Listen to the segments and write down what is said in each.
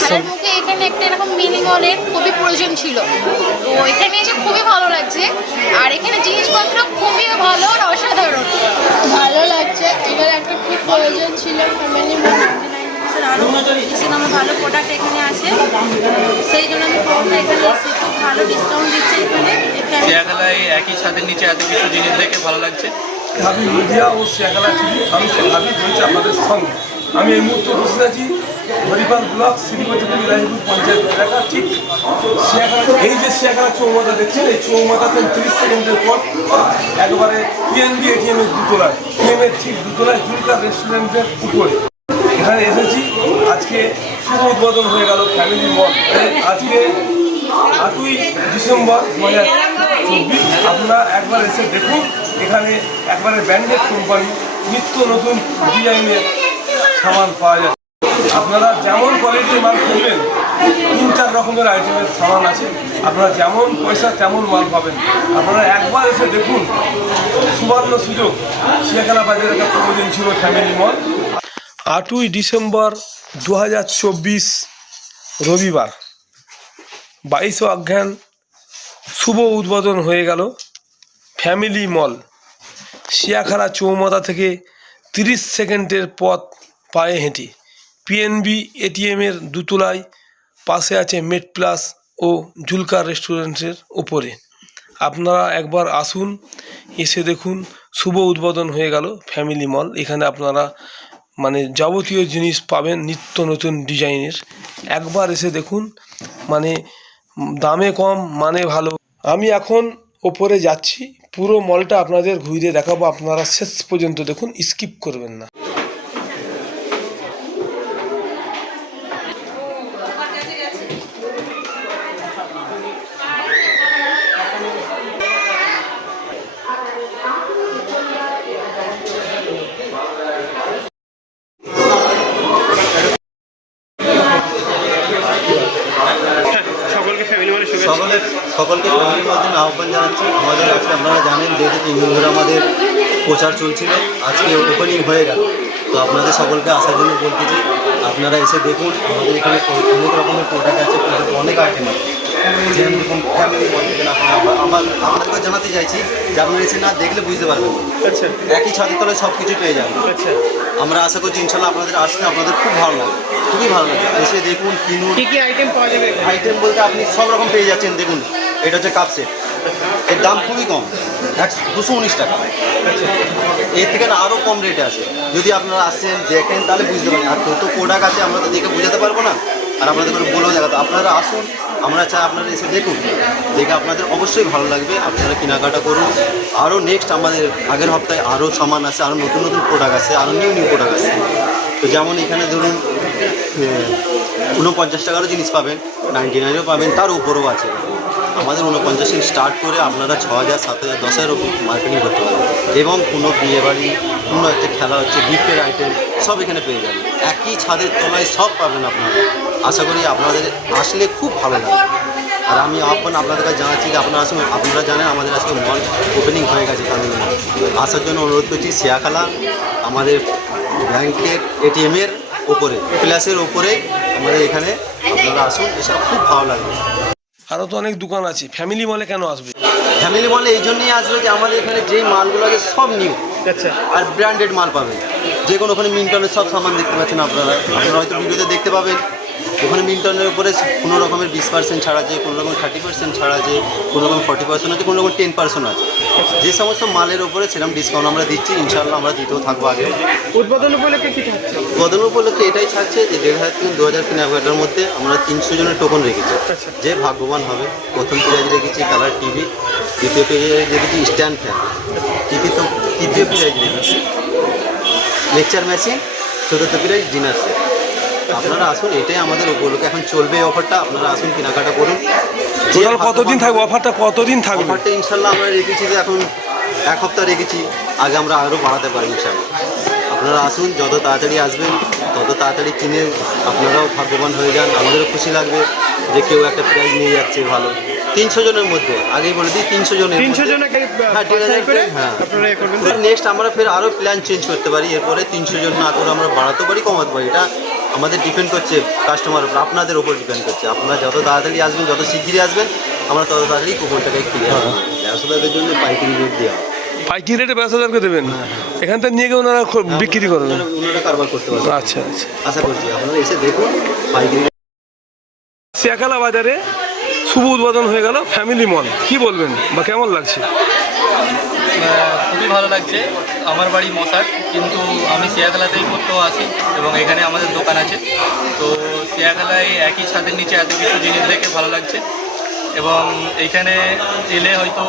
খেলার মুখে এখানে একটা এরকম মিনি মলের খুবই প্রয়োজন ছিল। তো এখানে এসে খুবই ভালো লাগছে। আর এখানে জিনিসপত্র খুবই ভালো আর অসাধারণ। ভালো লাগছে। এবার একটা খুব প্রয়োজন ছিল ফ্যামিলি আরও কিছু আমার ভালো প্রোডাক্ট এখানে আছে। সেই জন্য আমি এখানে খুব ভালো ডিসকাউন্ট দিচ্ছে এখানে। এখানে একই ছাদের নিচে এত কিছু জিনিস দেখে ভালো লাগছে। হাবিব মিডিয়া ও শেখালা টিভি আমি আপনাদের সঙ্গে। আমি এই মুহূর্তে বসে আছি হরিপাল ব্লক শ্রীপতিপুর রাহিপুর পঞ্চায়েত এলাকা। ঠিক এই যে শেখালা চৌমাথা দেখছেন, এই চৌমাথাতে তিরিশ সেকেন্ডের পর একবারে পিএনবি এটিএম এর দুতলায়। পিএম এর ঠিক দুতলায় জুলকা রেস্টুরেন্টের উপরে। এখানে এসেছি। আজকে শুভ উদ্বোধন হয়ে গেল ফ্যামিলি মল আজকে আটই ডিসেম্বর দু হাজার চব্বিশ। আপনারা একবার এসে দেখুন, এখানে একবারে ব্র্যান্ডেড কোম্পানি নিত্য নতুন ডিজাইনের সামান পাওয়া যায়। আপনারা যেমন কোয়ালিটির মাল কিনবেন তিন চার রকমের আইটেমের সামান আছে। আপনারা যেমন পয়সা তেমন মাল পাবেন। আপনারা একবার এসে দেখুন, সুবর্ণ সুযোগ। শিয়াখালা বাজারে একটা প্রয়োজন ছিল ফ্যামিলি মল আটই ডিসেম্বর দু হাজার চব্বিশ, রবিবার। বাইশে অজ্ঞান শুভ উদ্বোধন হয়ে গেল ফ্যামিলি মল শিয়াখালা চৌমাথা থেকে তিরিশ সেকেন্ডের পথ পায়ে হেঁটে। পিএনবি এটিএমের দুতলায় পাশে আছে মেট প্লাস ও ঝুলকা রেস্টুরেন্টের ওপরে আপনারা একবার আসুন, এসে দেখুন, শুভ উদ্বোধন হয়ে গেল ফ্যামিলি মল এখানে আপনারা মানে যাবতীয় জিনিস পাবেন, নিত্য নতুন ডিজাইনের। একবার এসে দেখুন মানে দামে কম মানে ভালো। আমি এখন ওপরে যাচ্ছি, পুরো মলটা আপনাদের ঘুরে দেখাবো, আপনারা শেষ পর্যন্ত দেখুন স্কিপ করবেন না। জানাচ্ছি আমাদের আজকে আপনারা জানেন যেহেতু তিন দিন ধরে আমাদের প্রচার চলছিল। আজকে ওপেনিং হয়ে গেল। তো আপনাদের সকলকে আসার জন্য বলতেছি আপনারা এসে দেখুন আমাদের এখানে অনেক রকমের প্রোডাক্ট আছে অনেক আইটেম আছে। যেরকম ফ্যামিলি আপনারা আমার আপনাদেরকে জানাতে চাইছি যে আপনারা এসে না দেখলে বুঝতে পারবেন। আচ্ছা। একই ছাদের তলায় সব কিছু পেয়ে যাবেন। আচ্ছা। আমরা আশা করছি ইনশাল্লাহ আপনাদের আসতে আপনাদের খুব ভালো লাগবে। খুবই ভালো লাগবে। এসে দেখুন কিনুন। কি কি আইটেম পাওয়া যাবে? আইটেম বলতে আপনি সব রকম পেয়ে যাচ্ছেন দেখুন। এটা হচ্ছে কাপ সেট এর দাম খুবই কম। একশো দুশো উনিশ টাকা। এর থেকে আরও কম রেটে আসে। যদি আপনারা আসেন, দেখেন, তাহলে বুঝতে পারেন আর কত প্রোডাক্ট আছে, আমরা তো দেখে বোঝাতে পারব না। আর আপনাদের করে বলেও দেখাতো আপনারা আসুন, আমরা চাই আপনারা এসে দেখুন। দেখে আপনাদের অবশ্যই ভালো লাগবে। আপনারা কেনাকাটা করুন। আরও নেক্সট আমাদের আগের সপ্তাহে আরও সামান আছে আরও নতুন নতুন প্রোডাক্ট আছে আরও নিউ নিউ প্রোডাক্ট আছে। তো যেমন এখানে ধরুন উনপঞ্চাশ টাকারও জিনিস পাবেন নাইনটি নাইনেও পাবেন, তার উপরেও আছে। আমাদের উনপঞ্চাশ থেকে স্টার্ট করে আপনারা ছ হাজার, সাত হাজার, দশ হাজার মার্কেটিং করতে পারেন এবং কোনো বিয়েবাড়ি কোনো একটা খেলা হচ্ছে গিফটের আইটেম সব এখানে পেয়ে যাবেন। একই ছাদের তলায় সব পাবেন আপনারা। আশা করি আপনাদের আসলে খুব ভালো লাগবে। আর আমি আহ্বান আপনাদের কাছে জানাচ্ছি যে আপনারা আসুন, আপনারা জানেন আমাদের আজকে মল ওপেনিং হয়ে গেছে মল আসার জন্য অনুরোধ করছি শিয়াখালা আমাদের ব্যাংকের এটিএমের ওপরে প্লাসের ওপরে আমাদের এখানে আপনারা আসুন এসব খুব ভালো লাগবে। আরও তো অনেক দোকান আছে। ফ্যামিলি মলে কেন আসবে? ফ্যামিলি মলে এই জন্যই আসবে যে আমাদের এখানে যে মালগুলো আছে সব নিউ আচ্ছা। আর ব্র্যান্ডেড মাল পাবেন। যে কোনো ওখানে মিন্টনের সব সামান দেখতে পাচ্ছেন আপনারা। আপনারা হয়তো ভিডিওতে দেখতে পাবেন। ওখানে মিন্টনের উপরে কোনো রকমের বিশ পার্সেন্ট ছাড় আছে কোনো রকম থার্টি পার্সেন্ট ছাড় আছে কোনো রকম ফর্টি পার্সেন্ট আছে কোনো রকম টেন পার্সেন্ট আছে। যে সমস্ত মালের উপরে সেরকম ডিসকাউন্ট আমরা দিচ্ছি ইনশাল্লাহ আমরা দিতেও থাকব আগে। উদ্বোধন উপলক্ষে কি থাকছে? প্রথম উপলক্ষে এটাই থাকছে যে দেড় হাজার থেকে দু হাজার কেনাকাটার মধ্যে আমরা তিনশো জনের টোকন রেখেছি। আচ্ছা। যে ভাগ্যবান হবে। প্রথম প্রাইজ রেখেছি কালার টিভি দ্বিতীয় প্রাইজ রেখেছি স্ট্যান্ড ফ্যান তৃতীয় তৃতীয় প্রাইজ রেখেছি লেকচার মেশিন চতুর্থ প্রাইজ ডিনার সেট আপনারা আসুন এটাই আমাদের উপলক্ষে এখন চলবে এই অফারটা আপনারা আসুন কেনাকাটা করুন। টোটাল কতদিন থাকবে? অফারটা কতদিন থাকবে? অফারটা ইনশাল্লাহ আমরা রেখেছি যে এখন এক সপ্তাহ রেখেছি আগে আমরা আরও বাড়াতে পারি ইনশাল্লাহ। আপনারা আসুন যত তাড়াতাড়ি আসবেন তত তাড়াতাড়ি কিনে আপনারাও ভাগ্যবান হয়ে যান আমাদেরও খুশি লাগবে যে কেউ একটা প্রাইজ নিয়ে যাচ্ছে ভালো। তিনশো জনের মধ্যে আগেই বলে দিই তিনশো জনের তিনশো জনকে হ্যাঁ, করে হ্যাঁ। আপনারা এ করবেন। নেক্সট আমরা ফের আরও প্ল্যান চেঞ্জ করতে পারি এরপরে তিনশো জন না করে আমরা বাড়াতে পারি কমাতে পারি। এটা আমাদের ডিপেন্ড করছে কাস্টমার উপর আপনাদের উপর ডিপেন্ড করছে। আপনারা যত তাড়াতাড়ি আসবেন যত শিগগিরই আসবেন আমরা তত তাড়াতাড়ি কুপনটাকে ক্লিয়ার ব্যবসাদারদের জন্য পাইকারি রেট দেওয়া। হয়। পাইকারি রেটে ব্যবসাদারকে দেবেন? এখান থেকে নিয়ে গিয়ে ওনারা খ- বিক্রি করবেন। ওনারা- কারবার করতে পারবে। আচ্ছা আচ্ছা। আশা করছি আপনারা এসে দেখুন পাইকারি শিয়াখালা বাজারে শুভ উদ্বোধন হয়ে গেল ফ্যামিলি মল কি বলবেন বা কেমন লাগছে? খুবই ভালো লাগছে। আমার বাড়ি মশার, কিন্তু আমি শিয়াখালাতেই পড়তেও আসি এবং এখানে আমাদের দোকান আছে। তো শিয়াখালায় একই ছাদের নিচে এত কিছু জিনিস দেখে ভালো লাগছে এবং এইখানে এলে হয়তো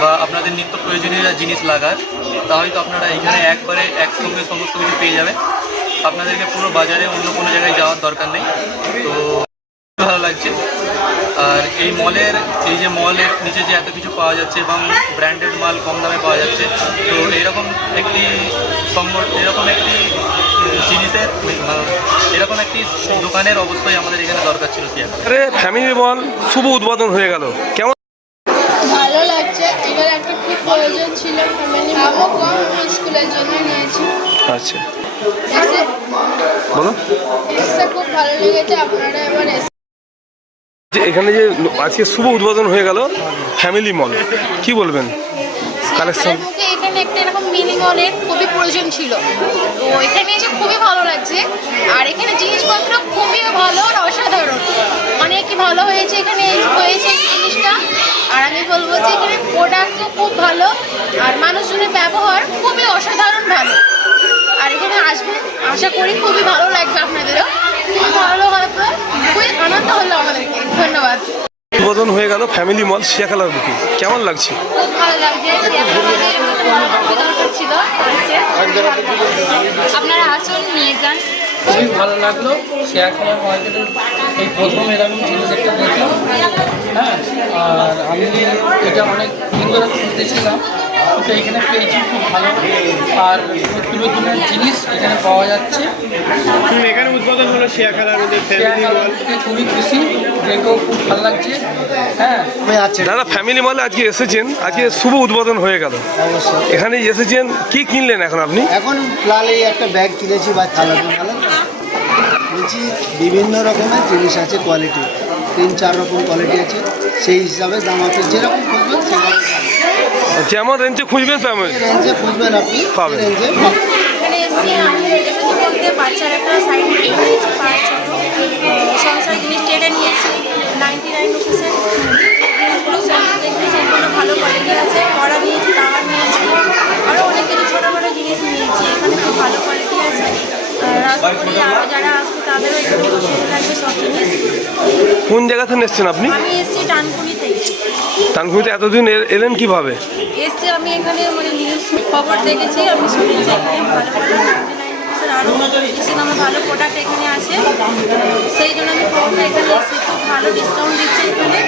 বা আপনাদের নিত্য প্রয়োজনীয় জিনিস লাগার, তা হয়তো আপনারা এখানে একবারে একসঙ্গে সমস্ত কিছু পেয়ে যাবেন। আপনাদেরকে পুরো বাজারে অন্য কোনো জায়গায় যাওয়ার দরকার নেই। তো আর এই মলের এই যে মলের নিচে যে এত কিছু পাওয়া যাচ্ছে এবং ব্র্যান্ডেড মাল কম দামে পাওয়া যাচ্ছে তো এরকম একটি এরকম একটি জিনিসের এরকম একটি দোকানের অবশ্যই আমাদের এখানে দরকার ছিল আরে ফ্যামিলি মল শুভ উদ্বোধন হয়ে গেল। কেমন? ভালো লাগছে। এবার একটা খুব প্রয়োজন ছিল ফ্যামিলি কম স্কুলের জন্য নিয়েছি। আচ্ছা। বলো। খুব ভালো লেগেছে। আপনারা এবার যে এখানে যে আজকে শুভ উদ্বোধন হয়ে গেল ফ্যামিলি মল কি বলবেন? কালেকশন এখানে একটা এরকম মিনি মলের খুবই প্রয়োজন ছিল। তো এখানে খুবই ভালো লাগছে। আর এখানে জিনিসপত্র খুবই ভালো আর অসাধারণ। অনেকই ভালো হয়েছে এখানে, হয়েছে জিনিসটা। আর আমি বলব যে এখানে প্রোডাক্টও খুব ভালো, আর মানুষজনের ব্যবহার খুবই অসাধারণ ভালো। আর এখানে আসবেন, আশা করি খুবই ভালো লাগবে আপনাদেরও। খুব ভালো হয়তো খুবই আনন্দ হলো আমাদেরকে ধন্যবাদ উদ্বোধন হয়ে গেল ফ্যামিলি মল শিয়াখালার বুকে। কেমন লাগছে? খুব ভালো লাগছে ছিল আপনারা আসুন নিয়ে যান। খুবই ভালো লাগল। শেয়ার খেলার মার্কেটের এই প্রথম এরকম জিনিস একটা দেখলাম। হ্যাঁ আর আমি এটা অনেক দিন ধরে খুঁজতেছিলাম কিন্তু এখানে পেয়েছি খুব ভালো আর নতুন নতুনের জিনিস এখানে পাওয়া যাচ্ছে। এখানে উদ্বোধন হলো শিয়া খেলার খুবই খুশি। দেখেও খুব ভালো লাগছে। হ্যাঁ। দাদা ফ্যামিলি মলে আজকে এসেছেন। আজকে শুভ উদ্বোধন হয়ে গেল। এখানে এসেছেন। কি কিনলেন এখন আপনি? এখন লালে একটা ব্যাগ কিনেছি ভালো তো? বলছি বিভিন্ন রকমের জিনিস আছে কোয়ালিটি তিন চার রকম কোয়ালিটি আছে। সেই হিসাবে দাম আপনি যেরকম খুঁজবেন সেরকম যেমন রেঞ্জে খুঁজবেন ফ্যামিলি রেঞ্জে খুঁজবেন আপনি পাবেন। এখানে এসে আমি এসেছি বলতে বাচ্চার একটা সাইড নিয়েছি পাঁচ ছোট সংসার জিনিস টেনে নিয়েছি নাইনটি নাইন রুপিসের জিনিসগুলো সেগুলো সেগুলো ভালো কোয়ালিটি আছে কড়া নিয়েছি তাওয়া নিয়েছি আরও অনেক কিছু ছোটো জিনিস নিয়েছি এখানে খুব ভালো কোয়ালিটি আছে। আর আশা করি আরও যারা আসবে তাদেরও এখানে লাগবে সব জিনিস। কোন জায়গা থেকে এসছেন আপনি? আমি এসেছি টানকুনি থেকে এতদিন এলেন কীভাবে? এসে আমি এখানে মানে নিউজ খবর দেখেছি, আমি শুনেছি এখানে ভালো ভালো প্রোডাক্ট এখানে আছে। সেই জন্য আমি এখানে এসেছি খুব ভালো ডিসকাউন্ট দিচ্ছে এখানে।